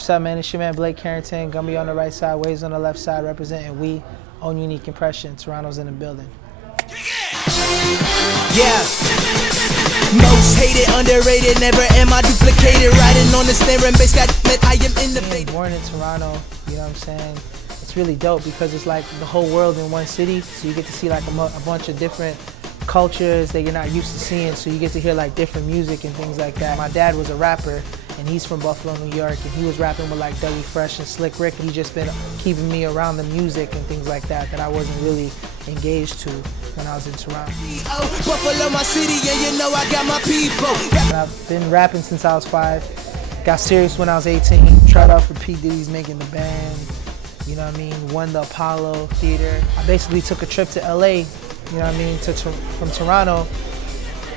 What's up, man? It's your man Blake Carrington. Gumby on the right side, Waves on the left side, representing we own Unique Impression. Toronto's in the building. Yeah. Most hated, underrated, never am I duplicated. Riding on the snare and bass, got I am innovative. Born in Toronto, you know what I'm saying? It's really dope because it's like the whole world in one city. So you get to see like a bunch of different cultures that you're not used to seeing. So you get to hear like different music and things like that. My dad was a rapper and he's from Buffalo, New York, and he was rapping with like Dougie Fresh and Slick Rick. He's just been keeping me around the music and things like that I wasn't really engaged to when I was in Toronto. Buffalo, my city, and you know I got my people. And I've been rapping since I was 5. Got serious when I was 18. Tried out for P. Diddy's Making the Band. You know what I mean? Won the Apollo Theater. I basically took a trip to LA, you know what I mean, from Toronto.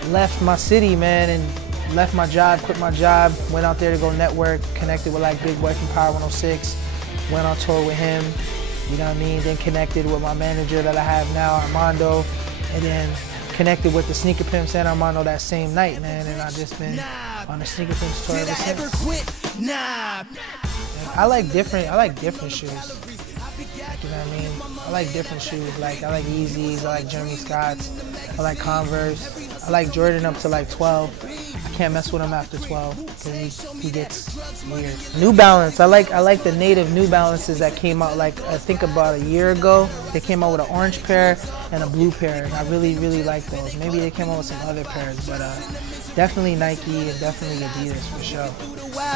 Left my city, man, and left my job, quit my job, went out there to go network, connected with like Big Boy from Power 106, went on tour with him, you know what I mean, then connected with my manager that I have now, Armando, and then connected with the Sneaker Pimps and Armando that same night, man, and I've just been on the Sneaker Pimps tour ever since. I like different shoes. You know what I mean? I like different shoes. Like I like Yeezys, I like Jeremy Scotts, I like Converse, I like Jordan up to like 12. I can't mess with him after 12 because he gets weird. New Balance, I like the native New Balances that came out like I think about a year ago. They came out with an orange pair and a blue pair, and I really like those. Maybe they came out with some other pairs, but definitely Nike and definitely Adidas for sure.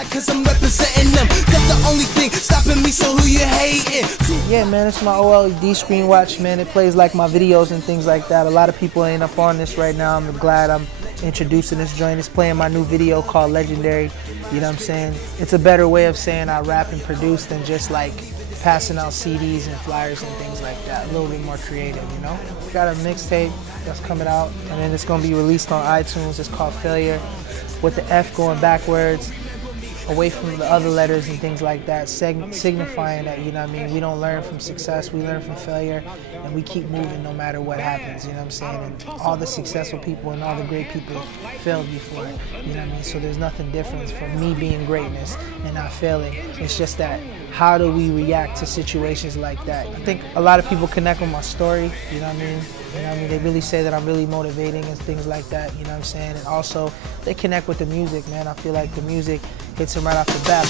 Cause I'm representing them. That's the only thing stopping me, so who you hating? Yeah, man, it's my OLED screen watch, man. It plays like my videos and things like that. A lot of people ain't up on this right now. I'm glad I'm introducing this joint. It's playing my new video called Legendary. You know what I'm saying? It's a better way of saying I rap and produce than just like passing out CDs and flyers and things like that. A little bit more creative, you know? Got a mixtape that's coming out, and then it's gonna be released on iTunes. It's called Failure, with the F going backwards, away from the other letters and things like that, signifying that, you know what I mean, we don't learn from success, we learn from failure, and we keep moving no matter what happens, you know what I'm saying? And all the successful people and all the great people failed before, you know what I mean? So there's nothing different from me being greatness and not failing. It's just that, how do we react to situations like that? I think a lot of people connect with my story, you know what I mean? You know what I mean? They really say that I'm really motivating and things like that, you know what I'm saying? And also, they connect with the music, man. I feel like the music hits them right off the bat.